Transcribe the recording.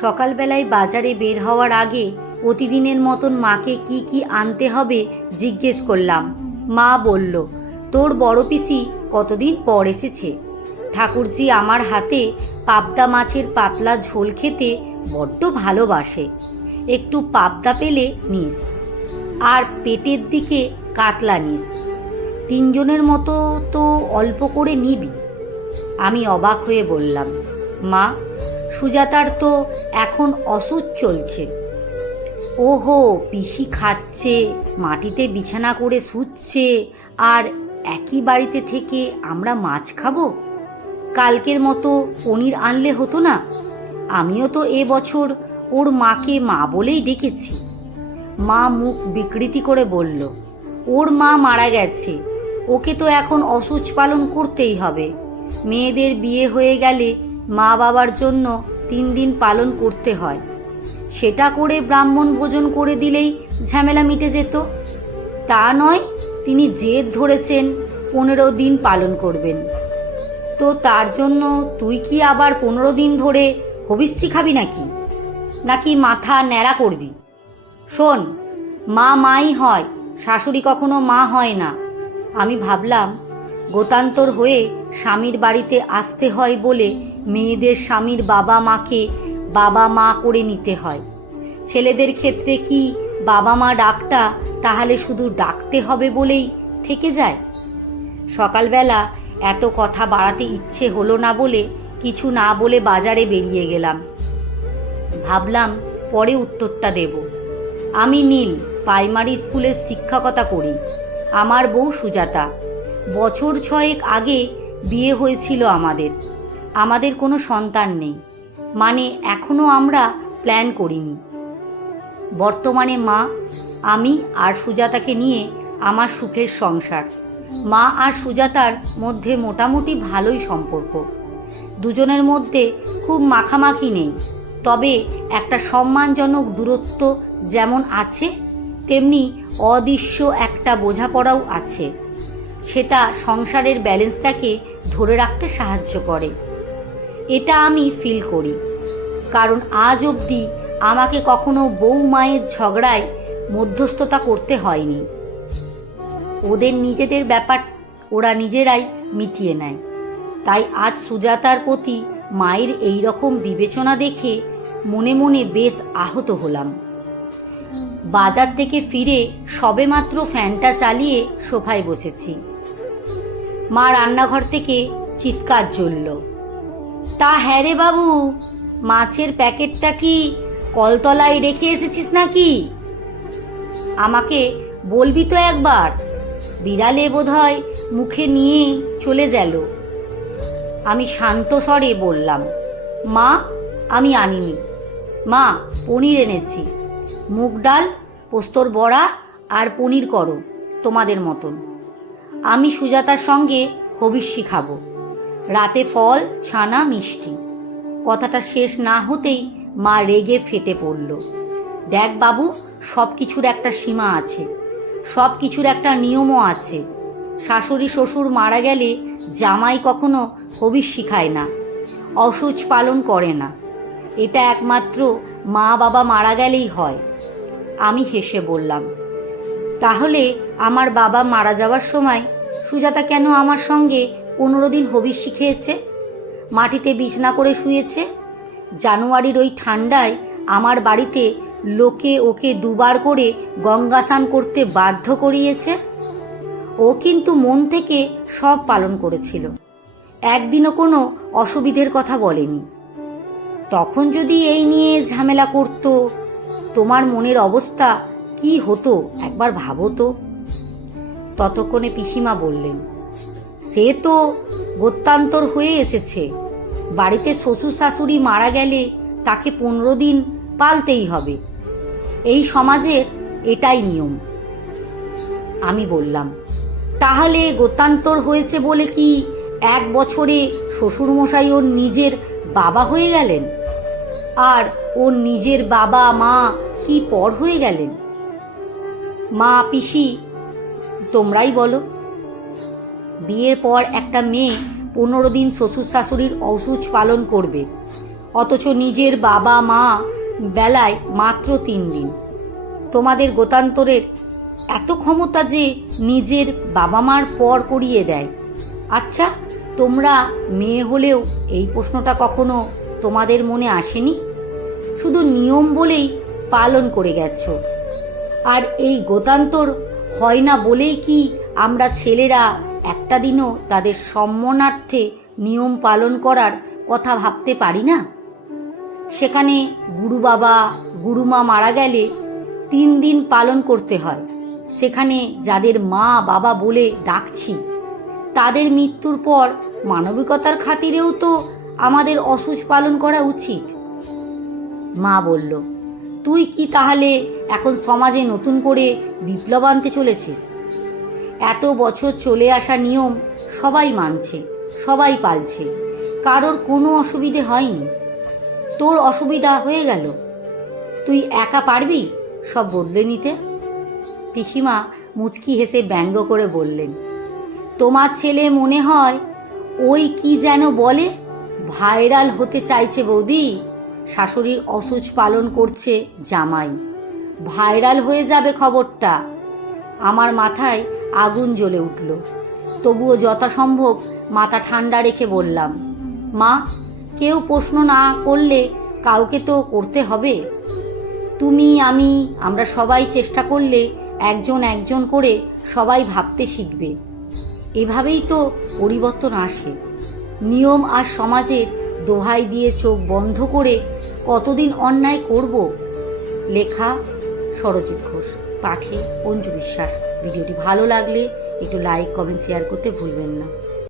সকালবেলায় বাজারে বের হওয়ার আগে প্রতিদিনের মতন মাকে কি কি আনতে হবে জিজ্ঞেস করলাম। মা বলল, তোর বড় পিসি কতদিন পর এসেছে। ঠাকুরজি আমার হাতে পাবদা মাছের পাতলা ঝোল খেতে বড্ড ভালোবাসে। একটু পাবদা পেলে নিস, আর পেটের দিকে কাতলা নিস। তিনজনের মতো তো অল্প করে নিবি। আমি অবাক হয়ে বললাম, মা, সুজাতার তো এখন অসুখ চলছে। ওহো, পিসি খাচ্ছে, মাটিতে বিছানা করে শুচ্ছে, আর একই বাড়িতে থেকে আমরা মাছ খাবো? কালকের মতো পনির আনলে হতো না? আমিও তো এবছর ওর মাকে মা বলেই ডেকেছি। মা মুখ বিকৃতি করে বলল, ওর মা মারা গেছে, ওকে তো এখন অসুচ পালন করতেই হবে। মেয়েদের বিয়ে হয়ে গেলে মা বাবার জন্য 3 দিন পালন করতে হয়। সেটা করে ব্রাহ্মণ ভোজন করে দিলেই ঝামেলা মিটে যেত। তা নয়, তিনি জেদ ধরেছেন 15 দিন পালন করবেন। তো তার জন্য তুই কি আবার 15 দিন ধরে হবিষ্যি খাবি নাকি মাথা ন্যাড়া করবি? শোন, মা মাই হয়, শাশুড়ি কখনো মা হয় না। আমি ভাবলাম, গোতান্তর হয়ে স্বামীর বাড়িতে আসতে হয় বলে মেয়েদের স্বামীর বাবা মাকে বাবা মা করে নিতে হয়। ছেলেদের ক্ষেত্রে কি বাবা মা ডাকটা তাহলে শুধু ডাকতে হবে বলেই থেকে যায়? সকালবেলা এত কথা বাড়াতে ইচ্ছে হলো না বলে কিছু না বলে বাজারে বেরিয়ে গেলাম। ভাবলাম পরে উত্তরটা দেব। আমি নীল, প্রাইমারি স্কুলের শিক্ষকতা করি। আমার বউ সুজাতা। বছর 6 আগে বিয়ে হয়েছিল আমাদের কোনো সন্তান নেই, মানে এখনো আমরা প্ল্যান করিনি। বর্তমানে মা, আমি আর সুজাতাকে নিয়ে আমার সুখের সংসার। মা আর সুজাতার মধ্যে মোটামুটি ভালোই সম্পর্ক। দুজনের মধ্যে খুব মাখামাখি নেই, তবে একটা সম্মানজনক দূরত্ব যেমন আছে, তেমনি অদৃশ্য একটা বোঝাপড়াও আছে। সেটা সংসারের ব্যালেন্সটাকে ধরে রাখতে সাহায্য করে। এটা আমি ফিল করি, কারণ আজ অবধি আমাকে কখনো বউ মায়ের ঝগড়ায় মধ্যস্থতা করতে হয়নি। ওদের নিজেদের ব্যাপার ওরা নিজেরাই মিটিয়ে নেয়। তাই আজ সুজাতার প্রতি মায়ের এই রকম বিবেচনা দেখে মনে মনে বেশ আহত হলাম। বাজার থেকে ফিরে সবেমাত্র ফ্যানটা চালিয়ে সোফায় বসেছি। মা রান্নাঘর থেকে চিৎকার জ্বলল, তা হ্যাঁ রে বাবু, মাছের প্যাকেটটা কি কলতলায় রেখে এসেছিস নাকি? আমাকে বলবি তো একবার। বিড়ালে বোধহয় মুখে নিয়ে চলে গেল। আমি শান্ত স্বরে বললাম, মা, আমি আনিনি। মা, পনির এনেছি। মুগ ডাল, পোস্তর বড়া আর পনির করো তোমাদের মতন। আমি সুজাতার সঙ্গে হবিষ্যি খাবো। রাতে ফল, ছানা, মিষ্টি। কথাটা শেষ না হতেই মা রেগে ফেটে পড়ল। দেখ বাবু, সব কিছুর একটা সীমা আছে, সব কিছুর একটা নিয়মও আছে। শাশুড়ি শ্বশুর মারা গেলে জামাই কখনো হবিষ্যি খায় না, অসুচ পালন করে না। এটা একমাত্র মা বাবা মারা গেলেই হয়। আমি হেসে বললাম, তাহলে আমার বাবা মারা যাওয়ার সময় সুজাতা কেন আমার সঙ্গে 15 দিন হবিষ্যি খেয়েছে, মাটিতে বিছানা করে শুয়েছে? জানুয়ারির ওই ঠান্ডায় আমার বাড়িতে লোকে ওকে 2 বার করে গঙ্গা স্নান করতে বাধ্য করিয়েছে। ও কিন্তু মন থেকে সব পালন করেছিল, একদিনও কোনো অসুবিধের কথা বলেনি। তখন যদি এই নিয়ে ঝামেলা করত, তোমার মনের অবস্থা কি হতো একবার ভাবো তো। ততক্ষণে পিসিমা বললেন, সে তো গত্যান্তর হয়ে এসেছে। বাড়িতে শ্বশুর শাশুড়ি মারা গেলে তাকে 15 দিন পালতেই হবে। এই সমাজের এটাই নিয়ম। আমি বললাম, তাহলে গত্যান্তর হয়েছে বলে কি 1 বছরে শ্বশুরমশাই ওর নিজের বাবা হয়ে গেলেন? আর ওর নিজের বাবা মা কি পর হয়ে গেলেন? মা, পিসি, তোমরাই বলো। বিয়ের পর একটা মেয়ে 15 দিন শ্বশুর শাশুড়ির অসুচ পালন করবে, অথচ নিজের বাবা মা বেলায় মাত্র 3 দিন। তোমাদের গতান্তরের এত ক্ষমতা যে নিজের বাবা মার পর করিয়ে দেয়। আচ্ছা, তোমরা মেয়ে হলেও এই প্রশ্নটা কখনো তোমাদের মনে আসেনি? শুধু নিয়ম বলেই পালন করে গেছো। আর এই গতান্তর হয় না বলেই কি আমরা ছেলেরা একটা দিনও তাদের সম্মানার্থে নিয়ম পালন করার কথা ভাবতে পারি না? সেখানে গুরু বাবা গুরুমা মারা গেলে 3 দিন পালন করতে হয়। সেখানে যাদের মা বাবা বলে ডাকছি তাদের মৃত্যুর পর মানবিকতার খাতিরেও তো আমাদের অসুচ পালন করা উচিত। মা বলল, তুই কি তাহলে এখন সমাজে নতুন করে বিপ্লব আনতে চলেছিস? এত বছর চলে আসা নিয়ম সবাই মানছে, সবাই পালছে, কারোর কোনো অসুবিধে হয়নি। তোর অসুবিধা হয়ে গেল? তুই একা পারবি সব বদলে নিতে? পিসিমা মুচকি হেসে ব্যঙ্গ করে বললেন, তোমার ছেলে মনে হয় ওই কি যেন বলে ভাইরাল হতে চাইছে বৌদি। শাশুড়ির অসুচ পালন করছে জামাই, ভাইরাল হয়ে যাবে খবরটা। আমার মাথায় আগুন জ্বলে উঠল। তবুও যথাসম্ভব মাথা ঠান্ডা রেখে বললাম, মা, কেউ প্রশ্ন না করলে কাউকে তো করতে হবে। তুমি, আমি, আমরা সবাই চেষ্টা করলে একজন একজন করে সবাই ভাবতে শিখবে। এভাবেই তো পরিবর্তন আসে। নিয়ম আর সমাজের দোহাই দিয়ে চোখ বন্ধ করে কতদিন অন্যায় করব? লেখা সরজিৎ ঘোষ, পাঠে অঞ্জু বিশ্বাস। ভিডিওটি ভালো লাগলে একটু লাইক, কমেন্ট, শেয়ার করতে ভুলবেন না।